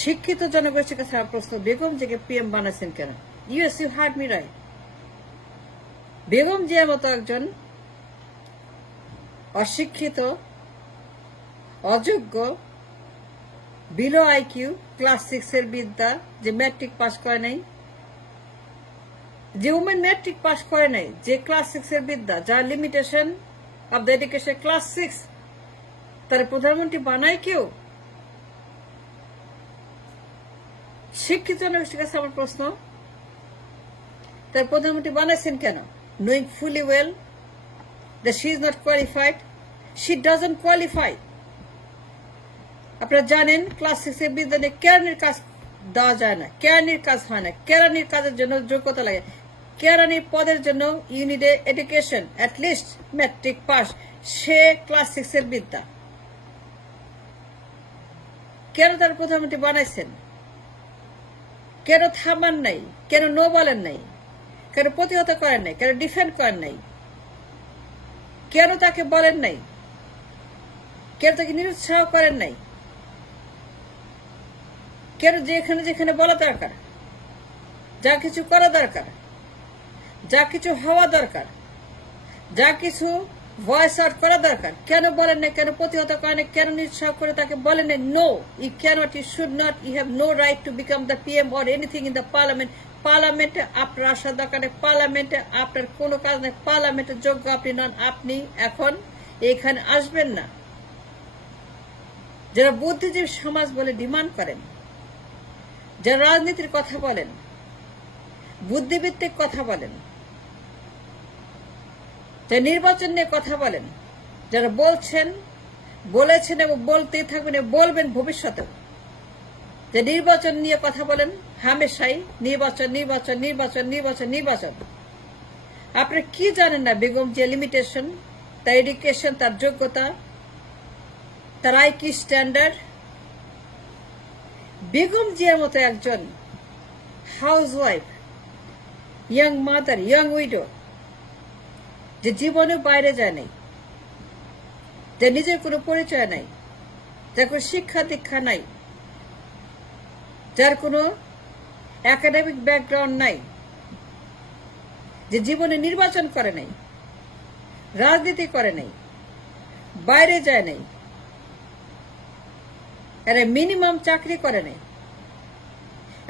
শিক্ষিত জনগোষ্ঠীর কাছে আমার প্রশ্ন, বেগম জিয়াকে পিএম বানাচ্ছেন কেন? US, you heard me right. Begum জিয়ার মতো একজন অশিক্ষিত, অযোগ্য, বিলো আইকিউ, ক্লাস 6 এর বিদ্যা, যে ম্যাট্রিক পাস করে নাই, যে উমেন ম্যাট্রিক পাস করে নাই, যে ক্লাস 6 এর বিদ্যা, যার limitation of the education class 6, তার প্রধানমন্ত্রী বানায় কেউ? শিক্ষিত জনগোষ্ঠীর কাছে আমার প্রশ্ন, তার প্রধানমন্ত্রী বানাইছেন কেন? Knowing fully well that she is not qualified, she doesn't qualify. আপনারা জানেন ক্লাস 6 এর বিদ্যালয়ে কেরানির কাজ দেওয়া যায় না, কেরানির কাজ হয় না, কেরানির কাজের জন্য যোগ্যতা লাগে, কেরানির পদের জন্য you need education at least matric pass, সে ক্লাস 6 এর বিদ্যা। কেন তার প্রধানমন্ত্রী বানাইছেন? কেন থামান নাই? কেন নো বলেন নাই? কেন প্রতিহত করেন নাই? কেন ডিফেন্ড করেন নাই? কেন তাকে বলেন নাই? কেন তাকে নিরুৎসাহ করেন নাই? কেন যেখানে যেখানে বলা দরকার, যা কিছু করা দরকার, যা কিছু হওয়া দরকার, যা কিছু ভয়েস আউট করা দরকার, কেন বলেন নাই? কেন প্রতিহত করেন নাই? কেন নিরুৎসাহ করে তাকে বলেন নাই no, you can't, you should not, you have no right to become the PM or anything in the parliament. পার্লামেন্টে আপনার আসার দরকার নেই, পার্লামেন্টে আপনার কোনো কাজ নেই, পার্লামেন্টের যোগ্য আপনি নন, আপনি এখন এখানে আসবেন না। যারা বুদ্ধিজীবী সমাজ বলে ডিমান্ড করেন, যারা রাজনীতির কথা বলেন, বুদ্ধিভিত্তিক কথা বলেন, যারা নির্বাচন নিয়ে কথা বলেন, যারা বলছেন, বলেছেন এবং বলতেই থাকবেন, বলবেন ভবিষ্যতেও, যে নির্বাচন নিয়ে কথা বলেন হামেশাই নির্বাচন নির্বাচন নির্বাচন নির্বাচন নির্বাচন। আপনি কি জানেন না বেগম জিয়া লিমিটেশন, তার এডুকেশন, তার যোগ্যতা, তার আইকিউ স্ট্যান্ডার্ড? বেগম জিয়ার মতো একজন house wife, young mother, young widow, যে জীবনে বাইরে যায় নাই, যে নিজের কোনো পরিচয় নাই, যার কোনো শিক্ষা দীক্ষা নাই, যার কোনো একাডেমিক ব্যাকগ্রাউন্ড নাই, যে জীবনে নির্বাচন করে নাই, রাজনীতি করে নাই, বাইরে যায় নাই, একটা মিনিমাম চাকরি করে নাই,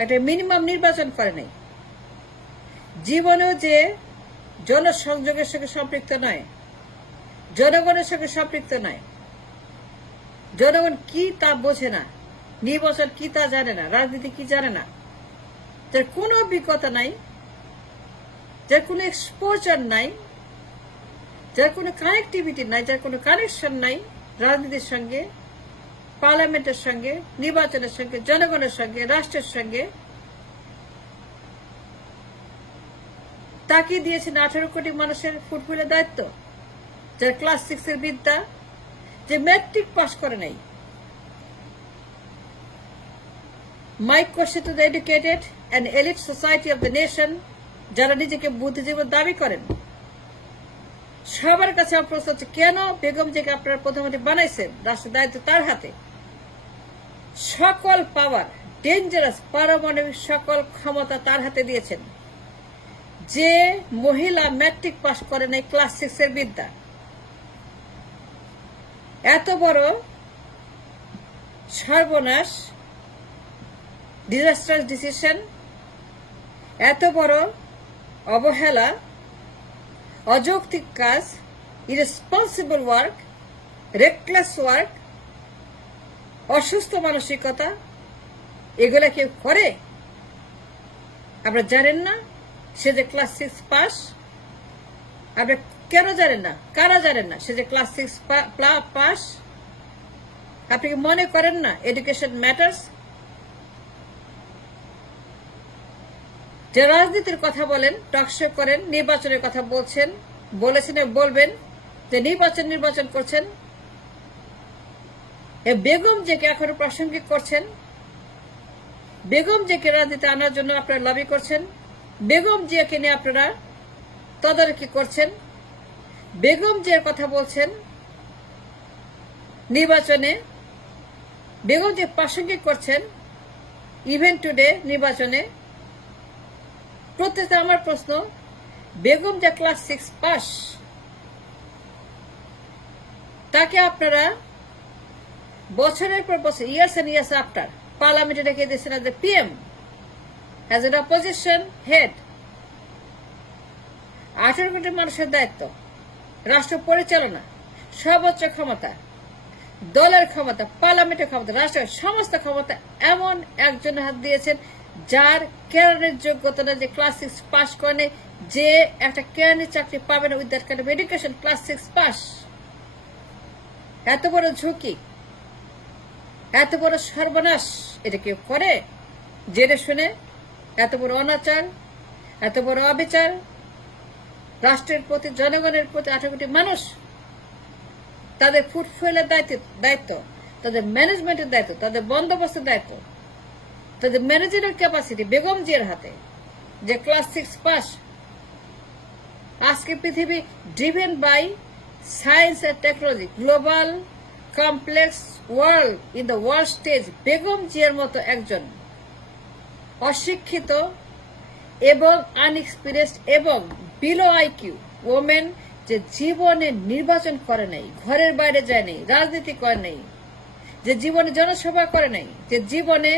একটা মিনিমাম নির্বাচন করে নাই, জীবনেও যে জনসংযোগের সঙ্গে সম্পৃক্ত নয়, জনগণের সঙ্গে সম্পৃক্ত নয়, জনগণ কি তা বোঝে না, নির্বাচন কি তা জানে না, রাজনীতি কি জানে না, যার কোনো অভিজ্ঞতা নাই, যার কোনো এক্সপোজার নাই, যার কোনো কানেক্টিভিটি নাই, যার কোনো কানেকশন নাই রাজনীতির সঙ্গে, পার্লামেন্টের সঙ্গে, নির্বাচনের সঙ্গে, জনগণের সঙ্গে, রাষ্ট্রের সঙ্গে, তাকে দিয়েছেন 18 কোটি মানুষের ফুটফুলের দায়িত্ব, যার ক্লাস 6 এর বিদ্যা, যে ম্যাট্রিক পাস করে নাই। My question to the educated and elite society of the nation, যারা নিজেকে বুদ্ধিজীবী দাবি করেন, সবার কাছে আমার প্রশ্ন হচ্ছে, কেন বেগম জিয়াকে আপনারা প্রধানমন্ত্রী বানাইছেন? রাষ্ট্রের দায়িত্ব তার হাতে, সকল পাওয়ার, ডেঞ্জারাস পারমাণবিক সকল ক্ষমতা তার হাতে দিয়েছেন। যে মহিলা ম্যাট্রিক পাস করে নাই, ক্লাস 6 এর বিদ্যা, এত বড় সর্বনাশ, ডিজাস্টার ডিসিশন, এত বড় অবহেলা, অযৌক্তিক কাজ, ইরেসপন্সিবল ওয়ার্ক, রেকলেস ওয়ার্ক, অসুস্থ মানসিকতা, এগুলা কেউ করে? আপনারা জানেন না সে যে ক্লাস 6 পাস? আপনারা কেন জানেন না? কারা জানেন না সে যে ক্লাস 6 পাস? আপনি কি মনে করেন না এডুকেশন ম্যাটার্স? যে রাজনীতির কথা বলেন, টকশো করেন, নির্বাচনের কথা বলছেন, বলেছেন বলবেন, যে নির্বাচন করছেন, বেগম জিয়াকে এখনো প্রাসঙ্গিক করছেন, বেগম জিয়াকে রাজনীতি আনার জন্য আপনারা লবি করছেন, বেগম জিয়াকে নিয়ে আপনারা তদারকি করছেন, বেগম জিয়ার কথা বলছেন নির্বাচনে, বেগম জিয়া প্রাসঙ্গিক করছেন, ইভেন টুডে নির্বাচনে প্রত্যেকটা আমার প্রশ্ন, বেগম যে ক্লাস 6 পাস, তাকে আপনারা বছরের পর বছর, ইয়ার্স এন্ড ইয়ার্স আফটার, পার্লামেন্টে রেখে দিয়েছেন as a PM, as an opposition head। 18 কোটি মানুষের দায়িত্ব, রাষ্ট্র পরিচালনা, সর্বোচ্চ ক্ষমতা, দলের ক্ষমতা, পার্লামেন্টের ক্ষমতা, রাষ্ট্রের সমস্ত ক্ষমতা এমন একজনের হাত দিয়েছেন যার কেরানির যোগ্যতা না, যে ক্লাস 6 পাস করে, যে একটা কেরানির চাকরি পাবে না with that kind of education, class 6 pass. এত বড় ঝুঁকি, এত বড় সর্বনাশ, এটা কেউ করে জেনে শুনে? এত বড় অনাচার, এত বড় অবিচার রাষ্ট্রের প্রতি, জনগণের প্রতি, 18 কোটি মানুষ, তাদের ফুটফলের দায়িত্ব, তাদের ম্যানেজমেন্টের দায়িত্ব, তাদের বন্দোবস্তের দায়িত্ব, তাদের ম্যানেজারের ক্যাপাসিটি বেগম জিয়ার হাতে, যে ক্লাস 6 পাস। আজকে পৃথিবী driven by science and technology, global complex world, in the world stage Begum জিয়ার মতো একজন অশিক্ষিত এবং আনএক্সপিরিয়েন্সড এবং বিলো আইকিউ ওমেন, যে জীবনে নির্বাচন করে নাই, ঘরের বাইরে যায় নাই, রাজনীতি করে নাই, যে জীবনে জনসভা করে নাই, যে জীবনে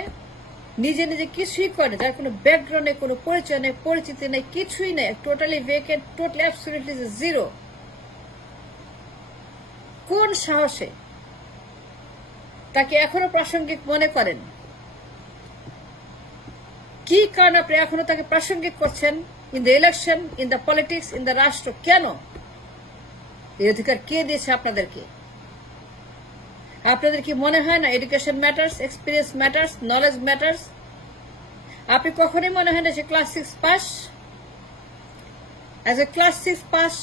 নিজে নিজে কিছুই করে, যার কোনো ব্যাকগ্রাউন্ড নেই, কোনো পরিচয় নেই, পরিচিতি নেই, কিছুই নেই, totally vacant, totally absolutely zero. কোন সাহসে তাকে এখনো প্রাসঙ্গিক মনে করেন? কি কারণ আপনি এখনো তাকে প্রাসঙ্গিক করছেন in the election, in the politics, in the রাষ্ট্র? কেন? এই অধিকার কে দিয়েছে আপনাদেরকে? আপনাদের কি মনে হয় না education matters, experience matters, knowledge matters? আপনি কখনোই মনে হয় না সে class 6 pass? As a class 6 pass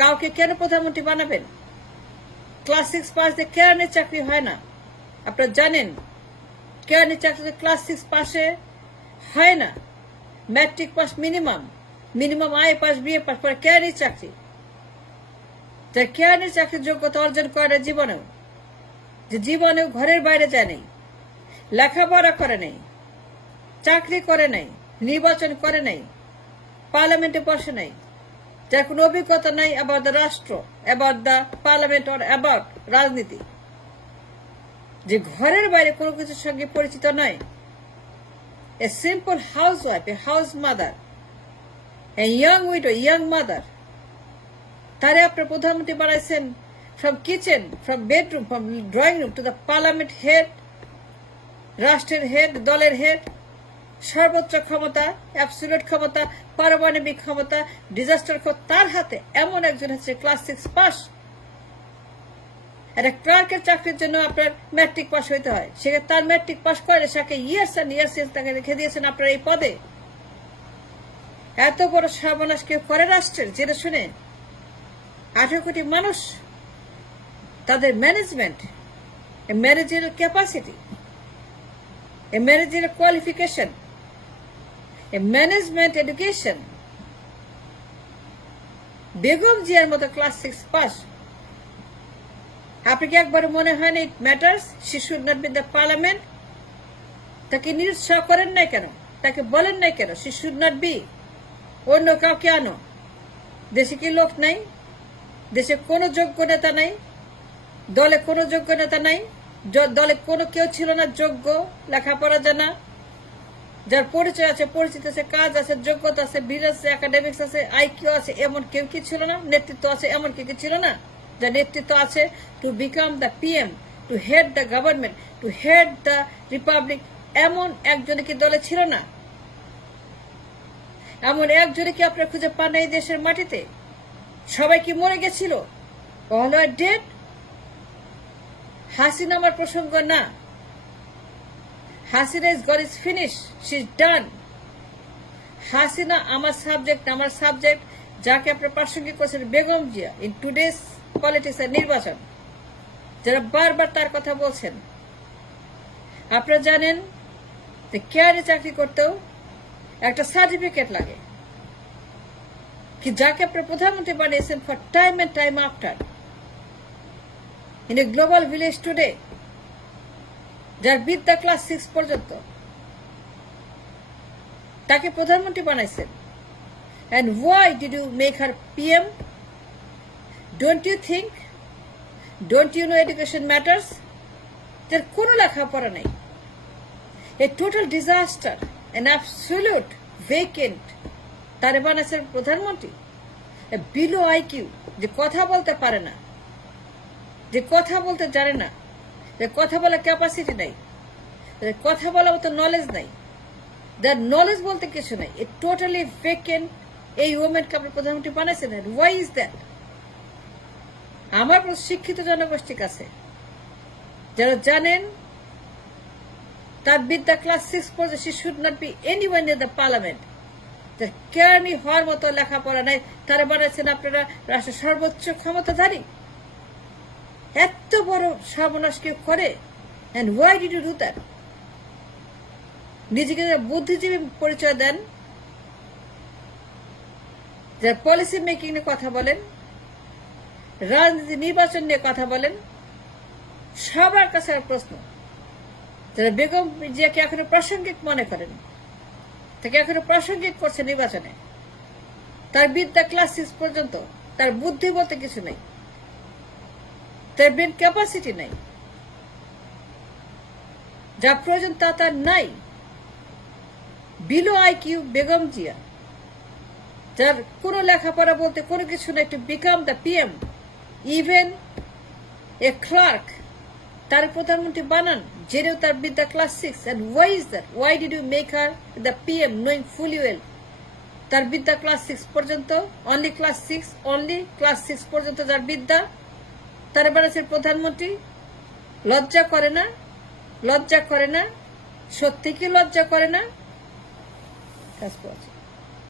কাউকে কেন প্রধানমন্ত্রী বানাবেন? ক্লাস 6 পাস দিয়ে কেরানির চাকরি হয় না, আপনারা জানেন। কেরানির চাকরি ক্লাস 6 পাসে হয় না, matric pass minimum I pass, BA pass পরে কেরানির চাকরি। যার কেরানির চাকরির যোগ্যতা অর্জন করে জীবনেও, যে জীবনেও ঘরের বাইরে যায় নাই, লেখাপড়া করে নাই, চাকরি করে নাই, নির্বাচন করে নাই, পার্লামেন্টে বসে নাই, যার কোনো অভিজ্ঞতা নাই অ্যাবাউট দ্য রাষ্ট্র, about the parliament, or about রাজনীতি, যে ঘরের বাইরে কোনো কিছুর সঙ্গে পরিচিত নয়। A simple house wife, a house mother, a young widow, young mother, তারে আপনার প্রধানমন্ত্রী বানাইছেন। From kitchen, from bedroom, from drawing room to the parliament head, রাষ্ট্রের হেড, দলের হেড, সর্বোচ্চ ক্ষমতা, অ্যাবসলিউট ক্ষমতা, পারমাণবিক ক্ষমতা, ডিজাস্টার তার হাতে। এমন একজন হচ্ছে ক্লাস 6 পাস। একটা ক্লার্কের চাকরির জন্য আপনার ম্যাট্রিক পাস হইতে হয়, সেখানে তার ম্যাট্রিক পাস করে তাকে ইয়ার্স অ্যান্ড ইয়ার্স তাকে রেখে দিয়েছেন আপনার এই পদে। এত বড় সর্বনাশ কেউ করে রাষ্ট্রের জেনে শুনে? 18 কোটি মানুষ, তাদের ম্যানেজমেন্ট, এ ম্যানেজারিয়াল ক্যাপাসিটি, এ ম্যানেজারিয়াল কোয়ালিফিকেশন, এ ম্যানেজমেন্ট এডুকেশন, বেগম জিয়ার মতো ক্লাস 6 পাস। আপনি কি একবার মনে হয় না ইট matters, she should not be the parliament? তাকে নিরুৎসাহ করেন নাই কেন? তাকে বলেন নাই কেন শি শুড নট বি? অন্য কাউকে আনো। দেশে কি লোক নাই? দেশে কোনো যোগ্য নেতা নাই, দলে কোনো যোগ্য নেতা নাই, দলে কোনো কেউ ছিল না যোগ্য, লেখাপড়া জানা, যার পরিচয় আছে, পরিচিত আছে, কাজ আছে, যোগ্যতা আছে, বিজনেস আছে, একাডেমিক্স আছে, আইকিউ আছে, এমন কেউ কি ছিল না? নেতৃত্ব আছে এমন কেউ কি ছিল না? যার নেতৃত্ব আছে two become the PM, to head the government, to head the Republic, এমন একজনে কি দলে ছিল না? এমন একজনে কি আপনারা খুঁজে পান এই দেশের মাটিতে? সবাই কি মরে গেছিল? অল আর ডেড। হাসিনা আমার প্রসঙ্গ না। Hasina is god is finish, she is done. Hasina আমার সাবজেক্ট, যাকে আপনার প্রাসঙ্গিক করছেন Begum Zia in today's politics এর নির্বাচন, যারা বারবার তার কথা বলছেন। আপনারা জানেন যে কেয়ারে চাকরি করতেও একটা সার্টিফিকেট লাগে, কি যাকে আপনার প্রধানমন্ত্রী বানিয়েছেন for time and time after in a global village today, যার বিদ্যা ক্লাস 6 পর্যন্ত, তাকে প্রধানমন্ত্রী বানাইছেন। And why did you make her PM? Don't you think? Don't you know education matters? তার কোনো লেখাপড়া নেই। A total disaster, an absolute vacant, তারে বানাইছেন প্রধানমন্ত্রী। বিলো IQ, যে কথা বলতে পারে না, যে কথা বলতে জানে না, যে কথা বলার ক্যাপাসিটি নাই, কথা বলার মতো নলেজ নাই, যার নলেজ বলতে কিছু নাই, এ টোটালি ভেকেন্ট এই ওমেনকে আপনি প্রধানমন্ত্রী বানাইছেন। Why is that? আমার শিক্ষিত জনগোষ্ঠীর কাছে যারা জানেন তার বিদ্যা ক্লাস 6 পর্যন্ত she should not be anyone in the parliament, যার কেয়ারনি হওয়ার মতো লেখাপড়া নাই, তারা বানাইছেন আপনারা রাষ্ট্রের সর্বোচ্চ ক্ষমতাধারী। এত বড় সর্বনাশ কেউ করে? And why did you do that? নিজেকে বুদ্ধিজীবী পরিচয় দেন, যারা পলিসি মেকিং নিয়ে কথা বলেন, রাজনীতি নির্বাচন নিয়ে কথা বলেন, সবার কাছে প্রশ্ন, যারা বেগম জিয়াকে এখনো প্রাসঙ্গিক মনে করেন, তাকে এখনো প্রাসঙ্গিক করছে নির্বাচনে, তার বিদ্যা ক্লাস 6 পর্যন্ত, তার বুদ্ধি বলতে কিছু নেই, তার ব্রেন ক্যাপাসিটি নাই, যা প্রয়োজন তা তার নাই। বিলো IQ বেগম জিয়া, যার কোনো লেখাপড়া বলতে কোনো কিছু নেই, to become the PM, even a clerk, তার প্রধানমন্ত্রী বানান, জেনেও তার বিদ্যা class 6। And why is that? Why did you make her the PM knowing fully well তার বিদ্যা ক্লাস 6 পর্যন্ত, অনলি ক্লাস 6 পর্যন্ত যার বিদ্যা, তার বানাচ্ছেন প্রধানমন্ত্রী? লজ্জা করে না? লজ্জা করে না? সত্যি কি লজ্জা করে না?